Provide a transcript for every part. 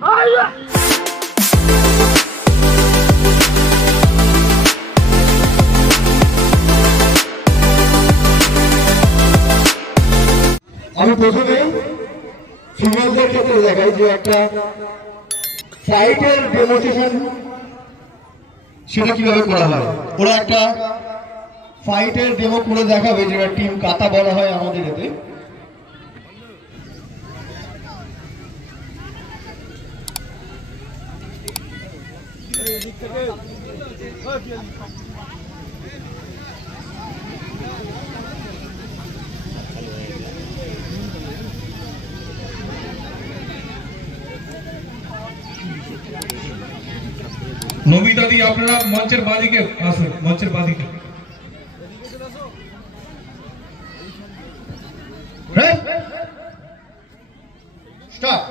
আমি প্রথমে ফিমেলদের ক্ষেত্রে দেখাই যে একটা ফাইটের ডেমোস্ট্রেশন সেটা কিভাবে করা হয়। ওরা একটা ফাইটের ডেমো করে দেখাবে, যেটা টিম কাতা বলা হয় আমাদের এতে। নবিতা দি আপনারা মঞ্চের বাদিকে আসুন, মঞ্চের বাদিকে। স্টপ।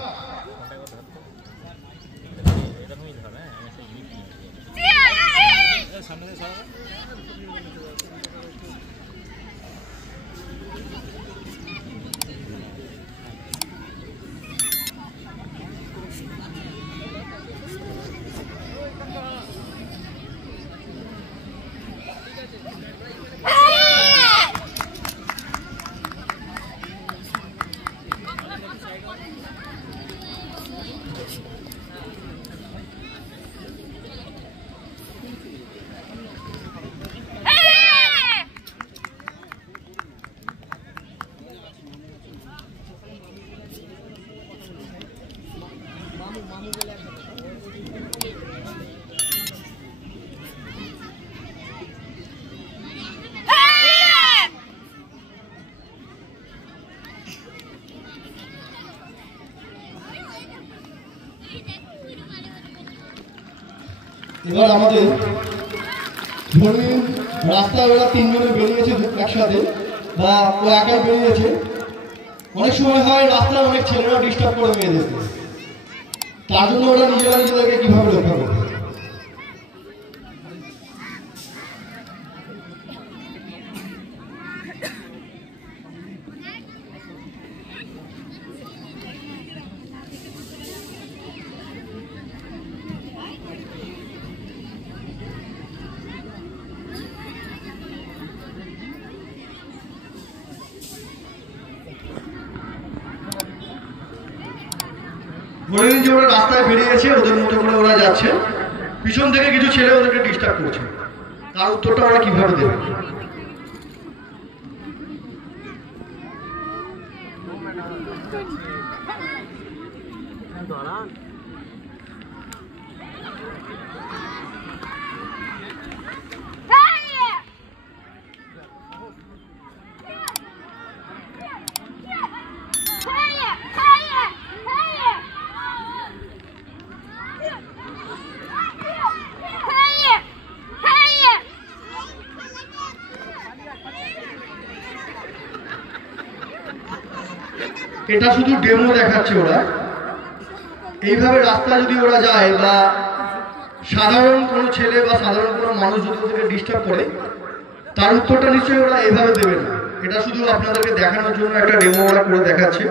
এবার আমাদের ধরুন রাস্তায় ওরা তিনজনে বেরিয়েছে একসাথে, বা ও একাই বেরিয়েছে। অনেক সময় হয় রাস্তায় অনেক ছেলেরা ডিস্টার্ব করে মেয়েদেরকে, তার জন্য ওরা নিজেদেরকে কিভাবে রক্ষা করবে। ধরে নিন যে ওরা রাস্তায় বেরিয়েছে, ওদের মতো করে ওরা যাচ্ছে, পিছন থেকে কিছু ছেলে ওদেরকে ডিস্টার্ব করছে, তার উত্তরটা ওরা কিভাবে দেবে। এটা শুধু ডেমো দেখাচ্ছে ওরা। এইভাবে রাস্তা যদি ওরা যায়, বা সাধারণ কোনো ছেলে বা সাধারণ কোনো মানুষ যদি ওদেরকে ডিস্টার্ব করে, তার উত্তরটা নিশ্চয়ই ওরা এইভাবে দেবে না। এটা শুধু আপনাদেরকে দেখানোর জন্য একটা ডেমো ওরা করে দেখাচ্ছে।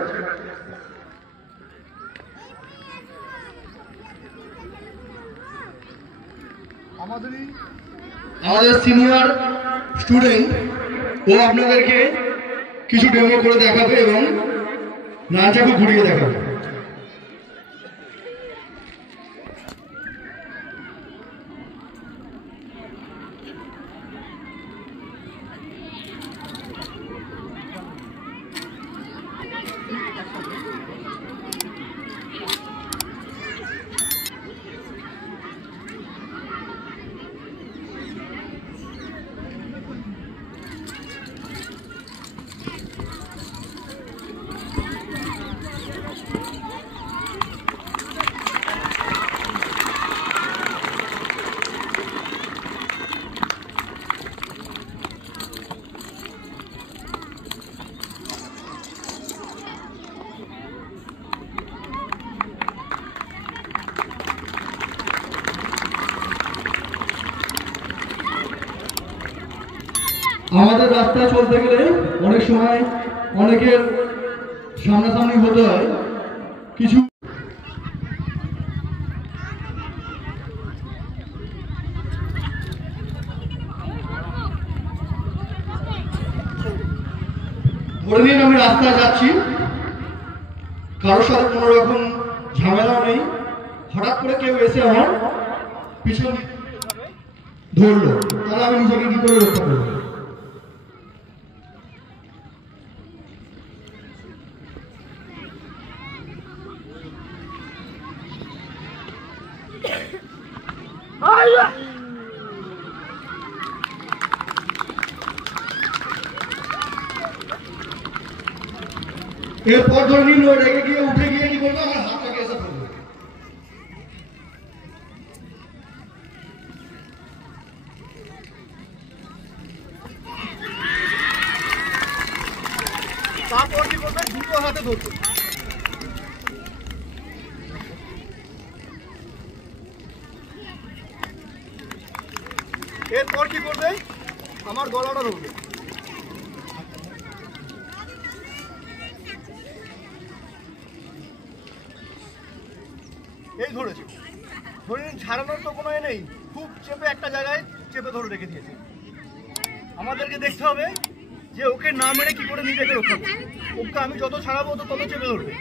আমাদের সিনিয়র স্টুডেন্ট ও আপনাদেরকে কিছু ডেমো করে দেখাবে এবং নাচাকে ঘুরিয়ে দেখাবে। আমাদের রাস্তায় চলতে গেলে অনেক সময় অনেকের সামনাসামনি হতে হয়। কিছু ধরে নিন আমি রাস্তায় যাচ্ছি, কারোর সাথে কোনো রকম ঝামেলাও নেই, হঠাৎ করে কেউ এসে আমার পিছন ধরলো, তাহলে আমি নিজেকে কি করে রক্ষা করবো? এরপর ধরে নিন ও রেগে গিয়ে উঠে গিয়ে কি করবো, আমার হাতটাকে এসে ধরবো। তারপর কি করবে, দুটো হাতে ধরবে। এরপর কি করবে, আমার গলাটা ধরবে। এই ধরেছে, ধরে নিন ছাড়ানোর তো কোনো নেই, খুব চেপে একটা জায়গায় চেপে ধরে রেখে দিয়েছে। আমাদেরকে দেখতে হবে যে ওকে না মেরে কি করে নিজেকে রক্ষা করবে। ওকে আমি যত ছাড়াবো তত চেপে ধরবে।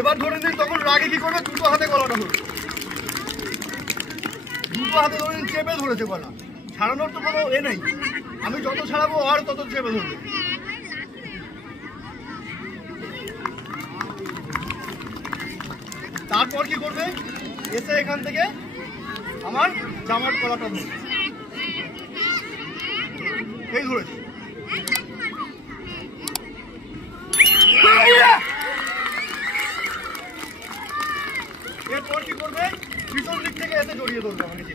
এবার ধরে নিন তখন রাগে কি করবে, দুটো হাতে গলাটা ধরবে। দুটো হাতে ধরে নিন চেপে ধরেছে গলা, ছাড়ানোর তো কোনো নেই, আমি যত ছাড়াবো আর তত চেপে ধরবে। তারপর কি করবে, এসে এখান থেকে আমার জামার গলাটা ধরবে। এই ধরেছে, এরপর কি করবে, পিছন দিক থেকে এসে জড়িয়ে ধরবে আমাকে।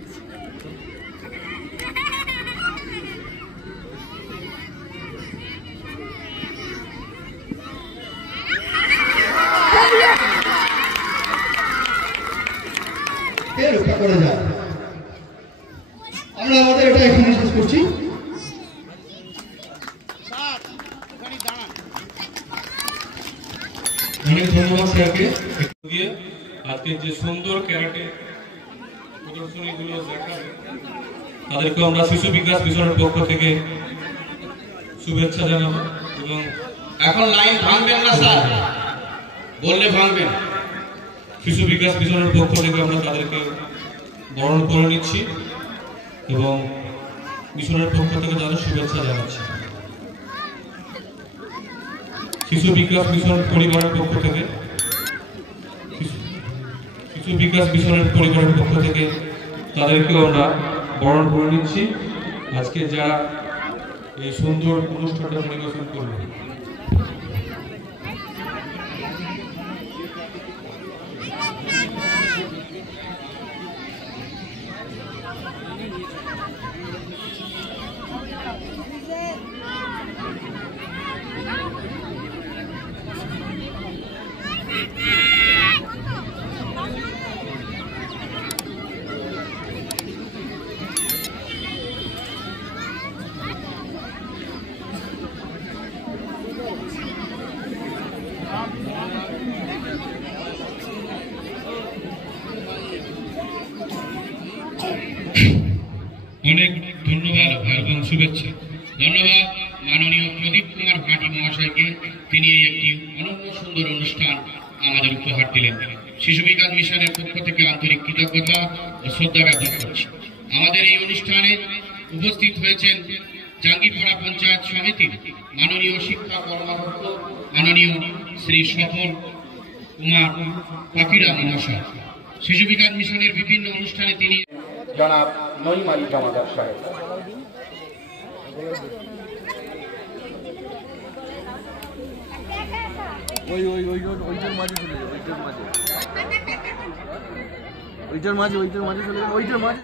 রক্ষা করা যায়। আমরা আমাদের এটা এখানে শেষ করছি। অনেক ধন্যবাদ স্যারকে দিয়ে আজকে যে সুন্দর ক্যারাটে প্রদর্শনীগুলো দেখাবে তাদেরকে আমরা শিশু বিকাশ মিশনের পক্ষ থেকে শুভেচ্ছা জানাবো। এবং এখন লাইন ভাঙবেন না স্যার, বললে ভাঙবেন। শিশু বিকাশ মিশনের পক্ষ থেকে আমরা তাদেরকে বরণ করে নিচ্ছি এবং মিশনের পক্ষ থেকে তাদের শুভেচ্ছা জানাচ্ছি। শিশু বিকাশ মিশন পরিবারের পক্ষ থেকে শিশু বিকাশ মিশনের পরিবারের পক্ষ থেকে তাদেরকেও আমরা বরণ করে নিচ্ছি আজকে যারা এই সুন্দর অনুষ্ঠানটা পরিবেশন করবে। অনেক ধন্যবাদ এবং শুভেচ্ছা। ধন্যবাদ মাননীয় প্রদীপ কুমার ভাটি মহাশয়কে, তিনি এই একটি অনন্য সুন্দর অনুষ্ঠান আমাদের উপহার দিলেন। শিশু বিকাশ মিশনের পক্ষ থেকে আন্তরিক কৃতজ্ঞতা ও শ্রদ্ধা জ্ঞাপন করছি। আমাদের এই অনুষ্ঠানে উপস্থিত হয়েছেন জাঙ্গিপাড়া পঞ্চায়েত সমিতির মাননীয় শিক্ষা কর্মকর্তা মাননীয় শ্রী সফল কুমার পাখিরা মহাশয়। শিশু বিকাশ মিশনের বিভিন্ন অনুষ্ঠানে তিনি জনাব নঈম আলী জমাদার সাহেব। ওইটার মাঝে চলে যাবে, ওইটার মাঝে